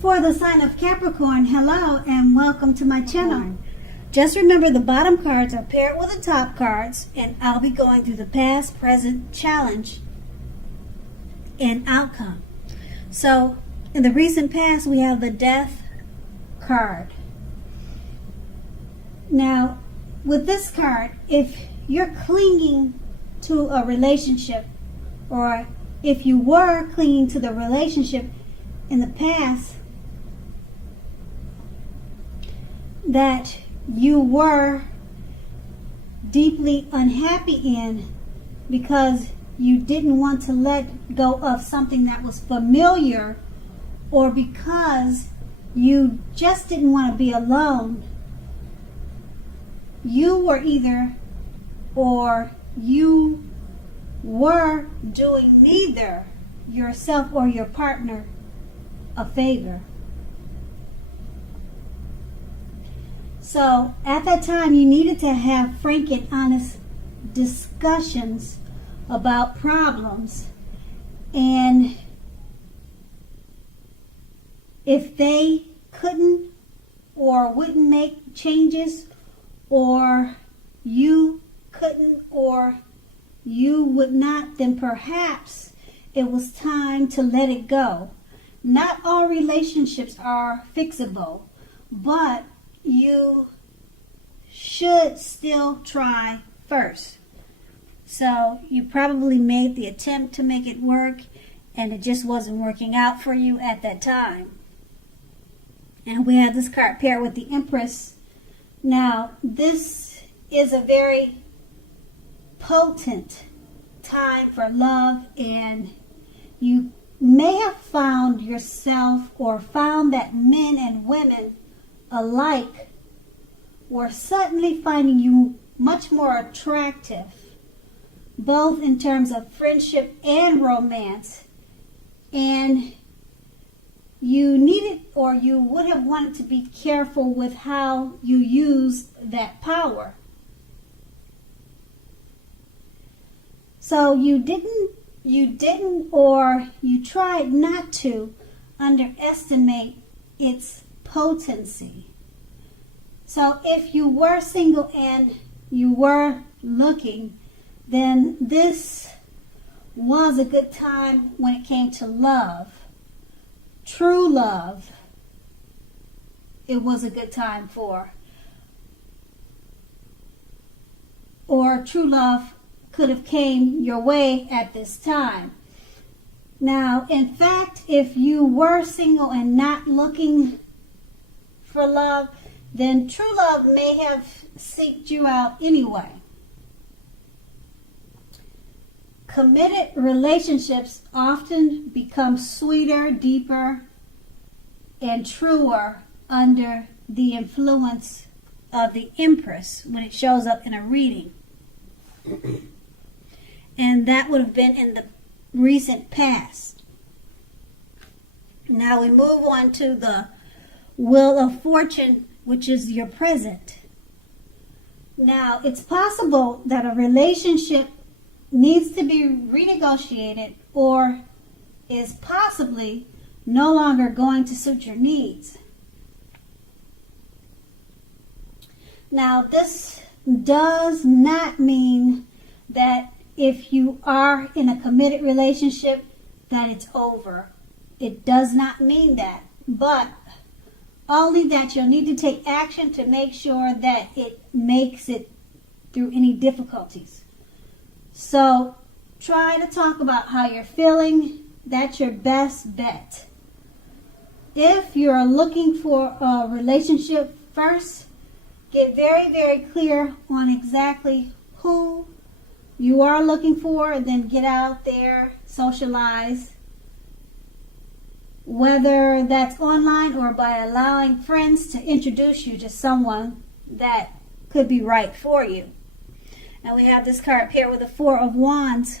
For the sign of Capricorn, hello and welcome to my channel. Just remember the bottom cards are paired with the top cards, and I'll be going through the past, present, challenge, and outcome. So, in the recent past, we have the Death card. Now, with this card, if you're clinging to a relationship, or if you were clinging to the relationship in the past that you were deeply unhappy in because you didn't want to let go of something that was familiar, or because you just didn't want to be alone, you were doing neither yourself or your partner a favor. So at that time, you needed to have frank and honest discussions about problems, and if they couldn't or wouldn't make changes, or you couldn't or you would not, then perhaps it was time to let it go. Not all relationships are fixable, but you should still try first. So you probably made the attempt to make it work, and it just wasn't working out for you at that time. And we have this card paired with the Empress. Now, this is a very potent time for love, and you may have found yourself, or found that men and women alike were suddenly finding you much more attractive, both in terms of friendship and romance, and you needed, or you would have wanted to be careful with how you use that power. So you didn't, or you tried not to underestimate its potency. So if you were single and you were looking, then this was a good time when it came to love. True love, it was a good time for. Or true love could have came your way at this time. Now, in fact, if you were single and not looking for love, then true love may have seeked you out anyway. Committed relationships often become sweeter, deeper, and truer under the influence of the Empress when it shows up in a reading. And that would have been in the recent past. Now we move on to the Wheel of Fortune, which is your present. Now, it's possible that a relationship needs to be renegotiated, or is possibly no longer going to suit your needs. Now, this does not mean that if you are in a committed relationship that it's over. It does not mean that, but only that you'll need to take action to make sure that it makes it through any difficulties. So try to talk about how you're feeling. That's your best bet. If you're looking for a relationship, first get very, very clear on exactly who you are looking for, and then get out there, socialize, whether that's online or by allowing friends to introduce you to someone that could be right for you. And we have this card paired with the Four of Wands.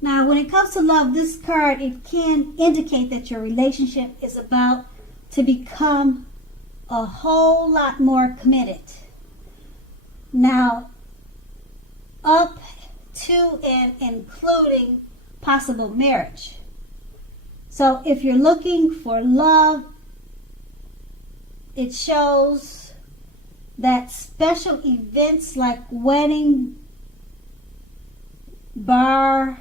Now, when it comes to love, this card, it can indicate that your relationship is about to become a whole lot more committed. Now, up to and including possible marriage. So if you're looking for love, it shows that special events like wedding, bar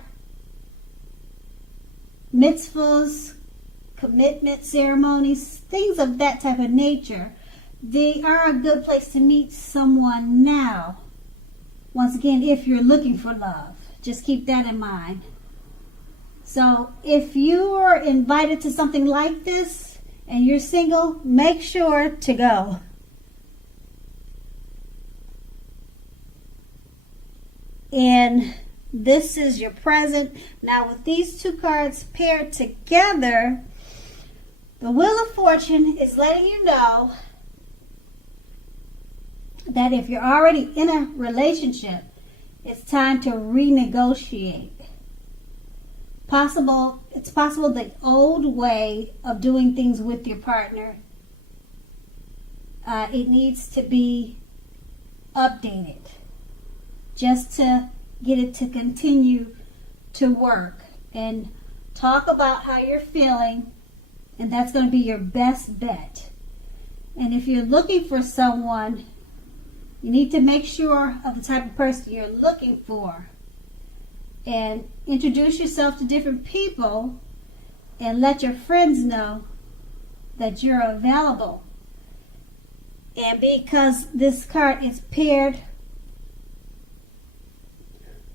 mitzvahs, commitment ceremonies, things of that type of nature, they are a good place to meet someone now. Once again, if you're looking for love, just keep that in mind. So if you are invited to something like this and you're single, make sure to go. And this is your present. Now with these two cards paired together, the Wheel of Fortune is letting you know that if you're already in a relationship, it's time to renegotiate. It's possible the old way of doing things with your partner, it needs to be updated just to get it to continue to work. And talk about how you're feeling, and that's going to be your best bet. And if you're looking for someone, you need to make sure of the type of person you're looking for. And introduce yourself to different people and let your friends know that you're available. And because this card is paired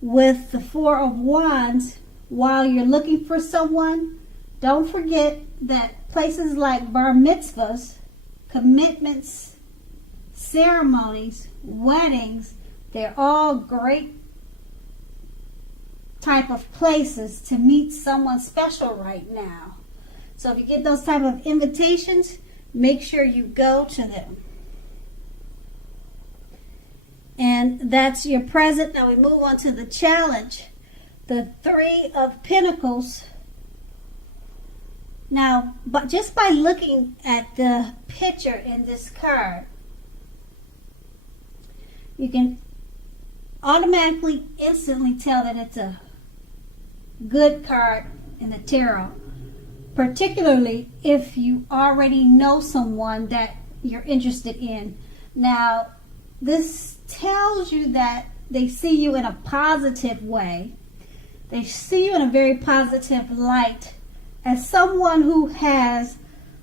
with the Four of Wands, while you're looking for someone, don't forget that places like bar mitzvahs, commitments, ceremonies, weddings, they're all great type of places to meet someone special right now. So if you get those type of invitations, make sure you go to them. And that's your present. Now we move on to the challenge. The Three of Pentacles. Now, but just by looking at the picture in this card, you can automatically, instantly tell that it's a good card in the tarot, particularly if you already know someone that you're interested in. Now, this tells you that they see you in a positive way. They see you in a very positive light as someone who has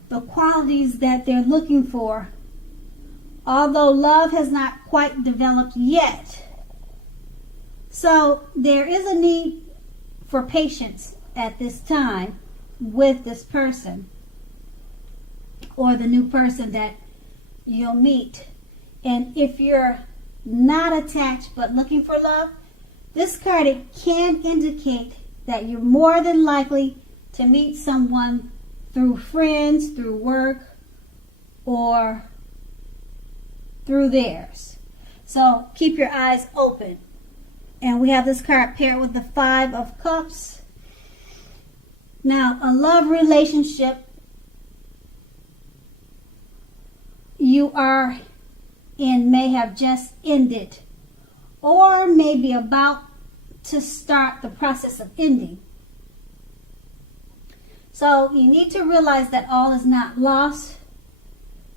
the qualities that they're looking for, although love has not quite developed yet. So there is a need for patience at this time with this person or the new person that you'll meet. And if you're not attached but looking for love, this card, it can indicate that you're more than likely to meet someone through friends, through work, or through theirs. So keep your eyes open. And we have this card paired with the Five of Cups. Now, a love relationship you are in may have just ended, or may be about to start the process of ending. So you need to realize that all is not lost.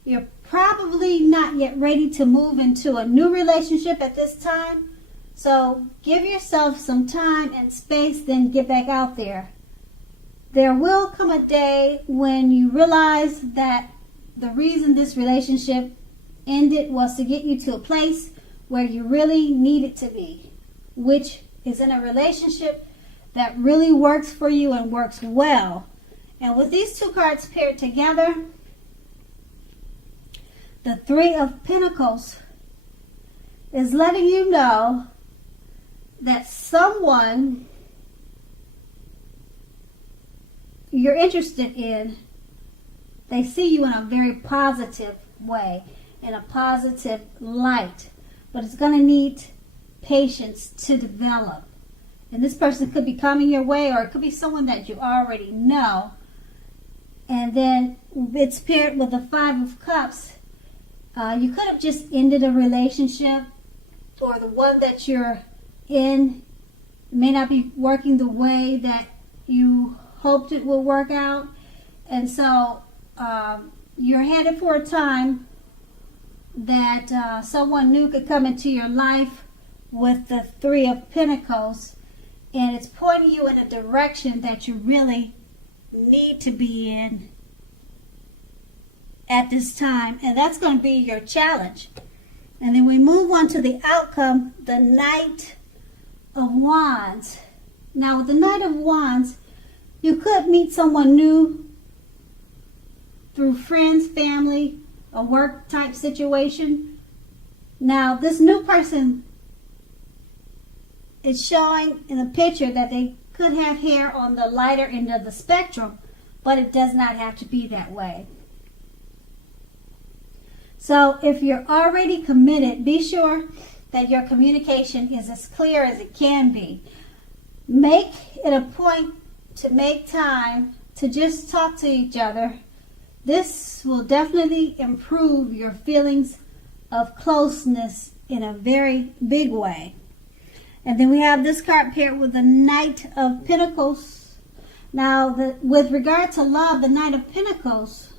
You're probably not yet ready to move into a new relationship at this time. So give yourself some time and space, then get back out there. There will come a day when you realize that the reason this relationship ended was to get you to a place where you really needed to be, which is in a relationship that really works for you and works well. And with these two cards paired together, the Three of Pentacles is letting you know that someone you're interested in, they see you in a very positive way, in a positive light. But it's going to need patience to develop. And this person could be coming your way, or it could be someone that you already know. And then it's paired with the Five of Cups. You could have just ended a relationship, or the one that you're in may not be working the way that you hoped it would work out. And so you're headed for a time that someone new could come into your life with the Three of Pentacles, and it's pointing you in a direction that you really need to be in at this time, and that's going to be your challenge. And then we move on to the outcome, the Knight of Wands. Now with the Knight of Wands, you could meet someone new through friends, family, a work type situation. Now this new person is showing in the picture that they could have hair on the lighter end of the spectrum, but it does not have to be that way. So if you're already committed, be sure that your communication is as clear as it can be. Make it a point to make time to just talk to each other. This will definitely improve your feelings of closeness in a very big way. And then we have this card paired with the Knight of Pentacles. Now, with regard to love, the Knight of Pentacles,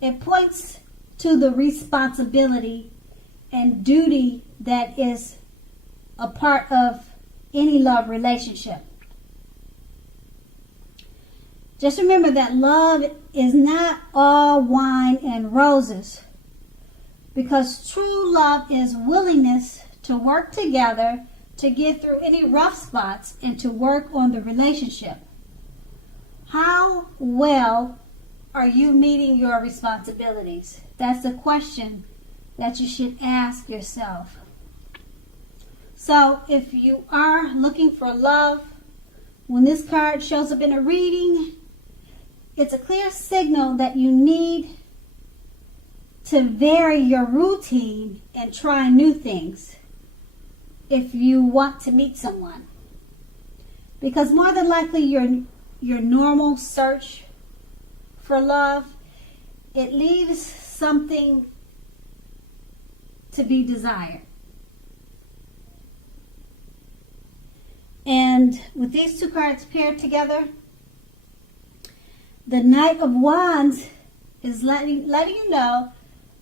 it points to the responsibility and duty that is a part of any love relationship. Just remember that love is not all wine and roses, because true love is willingness to work together to get through any rough spots and to work on the relationship. How well are you meeting your responsibilities? That's the question that you should ask yourself. So if you are looking for love, when this card shows up in a reading, it's a clear signal that you need to vary your routine and try new things if you want to meet someone. Because more than likely your normal search for love, it leaves something to be desired. And with these two cards paired together, the Knight of Wands is letting you know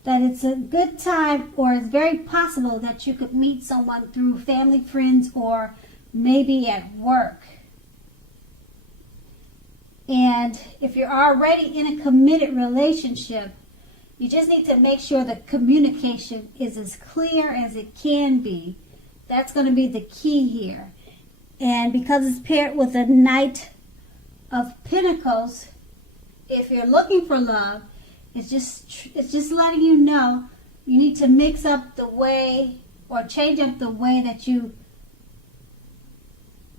that it's a good time, or it's very possible that you could meet someone through family, friends, or maybe at work. And if you're already in a committed relationship, you just need to make sure the communication is as clear as it can be. That's going to be the key here. And because it's paired with a Knight of Pentacles, if you're looking for love, it's just letting you know you need to mix up the way, or change up the way that you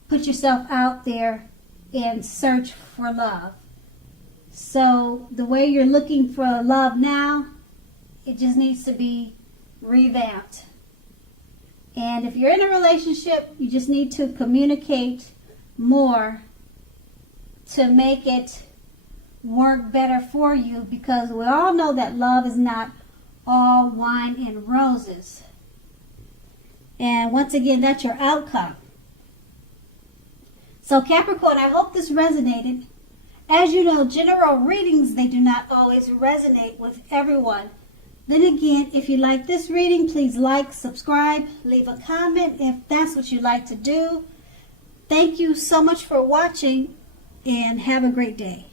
put yourself out there and search for love. So the way you're looking for love now, it just needs to be revamped. And if you're in a relationship, you just need to communicate more to make it work better for you, because we all know that love is not all wine and roses. And once again, that's your outcome. So Capricorn, I hope this resonated. As you know, general readings, they do not always resonate with everyone. Then again, if you like this reading, please like, subscribe, leave a comment if that's what you like to do. Thank you so much for watching, and have a great day.